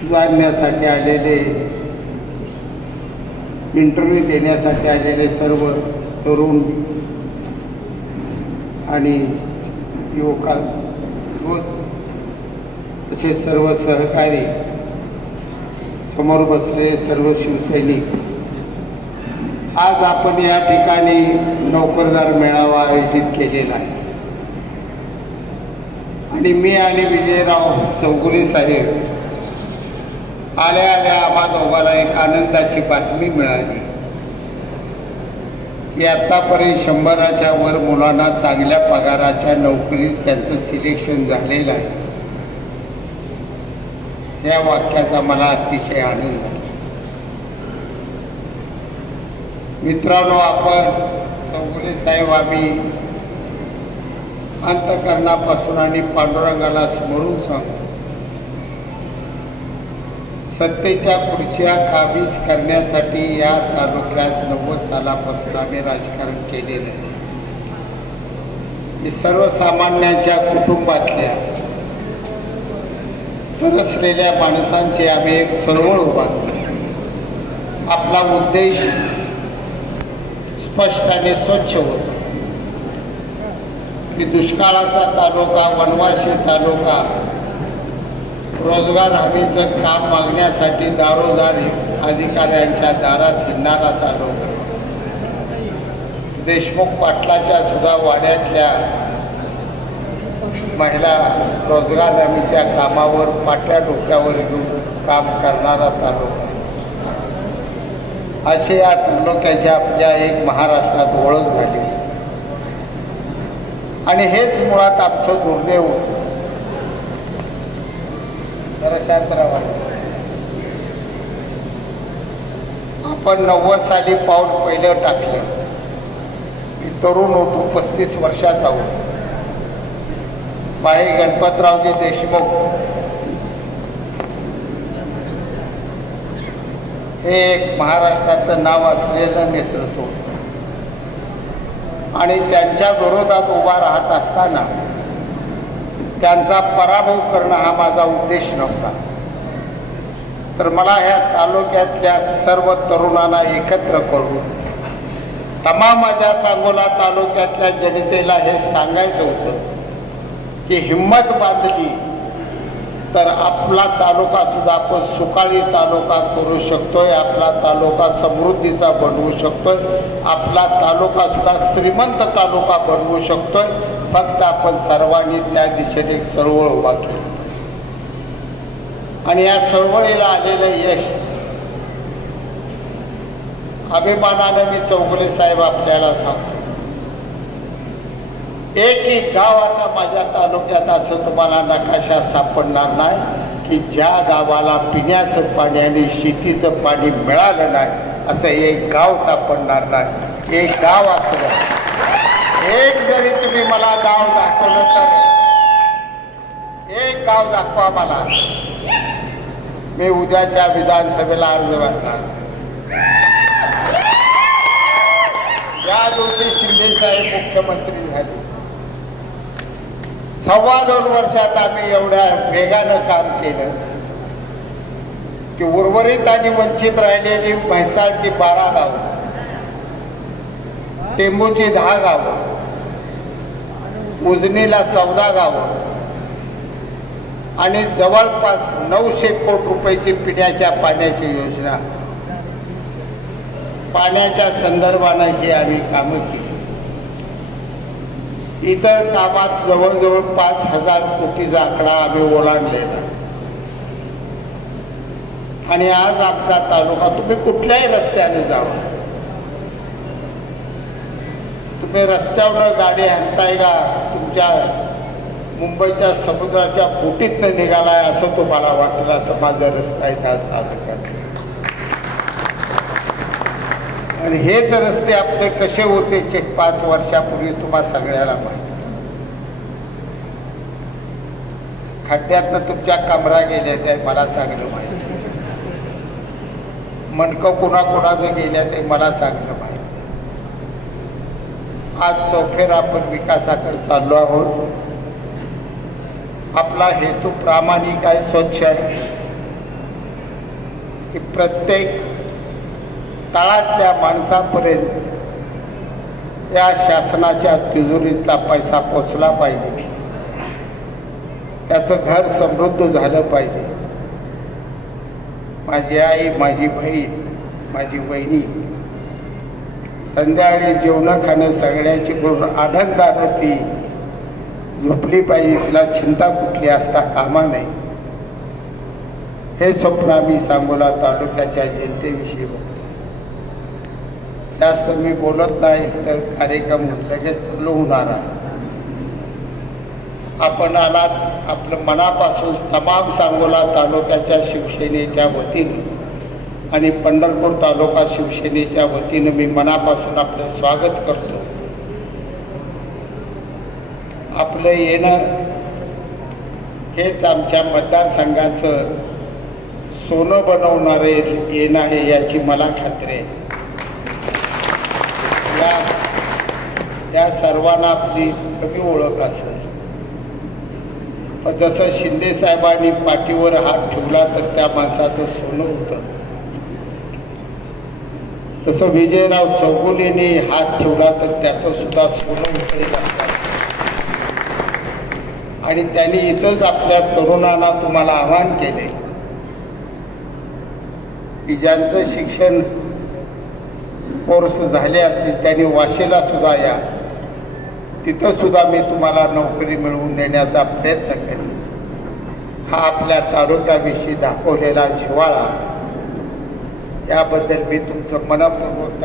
जाणण्यासाठी आलेले, इंटरव्ह्यू देण्यासाठी आलेले सर्व तरुण आणि युवक तसे सर्व सहकारी, समोर बसलेले सर्व शिवसैनिक, आज आपण या ठिकाणी नोकरदार मेळावा आयोजित केलेला आहे आणि मी आणि विजयराव चौगुले साहेब आल्या आल्या आम्हा दोघांना एक आनंदाची बातमी मिळाली की आतापर्यंत 100च्या वर मुलांना चांगल्या पगाराच्या नोकरीत त्यांचं सिलेक्शन झालेलं आहे। या वाक्याचा मला अतिशय आनंद आहे। मित्रांनो, आपण चौगुले साहेब आम्ही अंतःकरणापासून आणि पांडुरंगाला स्मरून सांगतो, सत्तेच्या खुर्च्या काबीज करण्यासाठी या तालुक्यात 90 सालापासून आम्ही राजकारण केलेलं आहे। सर्वसामान्यांच्या कुटुंबातल्या तरसलेल्या माणसांची आम्ही एक चळवळ उभारली। आपला उद्देश स्पष्ट आणि स्वच्छ होता की दुष्काळाचा तालुका, वनवासी तालुका, रोजगार हमीचं काम मागण्यासाठी दारोदार अधिकाऱ्यांच्या दारात फिरणारा तालुका, देशमुख पाटलाच्या सुद्धा वाड्यातल्या महिला रोजगार हमीच्या कामावर पाट्या डोक्यावर घेऊन काम करणारा तालुका, असे या तालुक्याच्या आपल्या एक महाराष्ट्रात ओळख झाली आणि हेच मुळात आमचं दुर्दैव होतं। आपण 90 साली पाऊल पहिलं टाकलं। मी तरुण होतो, 35 वर्षाचा होतो। भाई गणपतरावजी देशमुख हे एक महाराष्ट्राचं नाव असलेलं नेतृत्व होतं आणि त्यांच्या विरोधात उभा राहत असताना त्यांचा पराभव करणं हा माझा उद्देश नव्हता, तर मला ह्या तालुक्यातल्या सर्व तरुणांना एकत्र करून तमाम माझ्या सांगोला तालुक्यातल्या जनतेला हे सांगायचं होतं की हिम्मत बांधली तर आपला तालुका सुद्धा आपण सुकाळी तालुका करू शकतोय, आपला तालुका समृद्धीचा बनवू शकतोय, आपला तालुका सुद्धा श्रीमंत तालुका बनवू शकतोय। फक्त आपण सर्वांनी त्या दिशेने एक चळवळ उभा केली आणि या चळवळीला आलेलं यश अभिमानानं मी चौगुले साहेब आपल्याला सांगतो, एक गाव आता माझ्या तालुक्यात असं तुम्हाला नकाशा सापडणार नाही की ज्या गावाला पिण्याचं पाणी आणि शेतीचं पाणी मिळालं नाही असं एक गाव सापडणार नाही। एक गाव असलं, एक जरी तुम्ही मला गाव दाखवलं तर एक गाव दाखवा मला, मी उद्याच्या विधानसभेला अर्ज भरणार। ज्या दिवशी शिंदे साहेब मुख्यमंत्री झाले, 2.25 वर्षात आम्ही एवढ्या वेगानं काम केलं की उर्वरित आणि वंचित राहिलेली म्हैसाळची 12 गावं, टेंबूची 10 गावं, उजनीला 14 गावं आणि जवळपास 900 कोटी रुपयाची पिण्याच्या पाण्याची योजना, पाण्याच्या संदर्भानं ही आम्ही कामं केली। इतर कामात जवळजवळ 5,000 कोटीचा आकडा आम्ही ओलांडलेला आणि आज आमचा तालुका, तुम्ही कुठल्याही रस्त्याने जावा, तुम्ही रस्त्यावर गाडी आणताय का तुमच्या मुंबईच्या समुद्राच्या बोटीतनं निघालाय असं तुम्हाला वाटलं, असं माझा रस्ता आहे आज तालुक्यात। आणि हेच रस्ते आपले कसे होते 5 वर्षापूर्वी तुम्हा सगळ्याला माहिती। खड्ड्यातनं तुमच्या कमरा गेल्या ते मला चांगलं माहिती, मणकं कुणाकुणाचं गेल्या ते मला चांगलं माहिती। आज चौफेर आपण विकासाकडे चाललो आहोत। आपला हेतू प्रामाणिक आहे, स्वच्छ आहे की प्रत्येक तळातल्या माणसापर्यंत या शासनाच्या तिजोरीतला पैसा पोचला पाहिजे, त्याचं घर समृद्ध झालं पाहिजे. माझी आई, माझी बहीण, माझी वहिनी संध्याकाळी जेवण खाणं सगळ्यांची करून आनंदानं ती झोपली पाहिजे, तिला चिंता कुठली असता कामा नाही. हे स्वप्न आम्ही सांगोला तालुक्याच्या जनतेविषयी बघतो. जास्त मी बोलत नाही तर कार्यक्रम लगेच चालू होणार. आपण आलात, आपलं मनापासून तमाम सांगोला तालुक्याच्या शिवसेनेच्या वतीने आणि पंढरपूर तालुका शिवसेनेच्या वतीने मी मनापासून आपलं स्वागत करतो. आपलं येणं हेच आमच्या मतदारसंघाचं सोनं बनवणारे येणं आहे याची मला खात्री आहे. या सर्वांना आपली कमी ओळख असेल, पण जसं शिंदे साहेबांनी पाठीवर हात ठेवला तर त्या माणसाचं सोनं होतं, तसं विजयराव चौगुलेने हात ठेवला तर त्याचं सुद्धा सोनं उतरेल असतं. आणि त्यांनी इथंच आपल्या तरुणांना तुम्हाला आवाहन केले की ज्यांचं शिक्षण कोर्स झाले असतील त्यांनी वाशीला सुद्धा या, तिथं सुद्धा मी तुम्हाला नोकरी मिळवून देण्याचा प्रयत्न करेन. हा आपल्या तालुक्याविषयी दाखवलेला जिव्हाळा याबद्दल मी तुमचं मनपूर्वक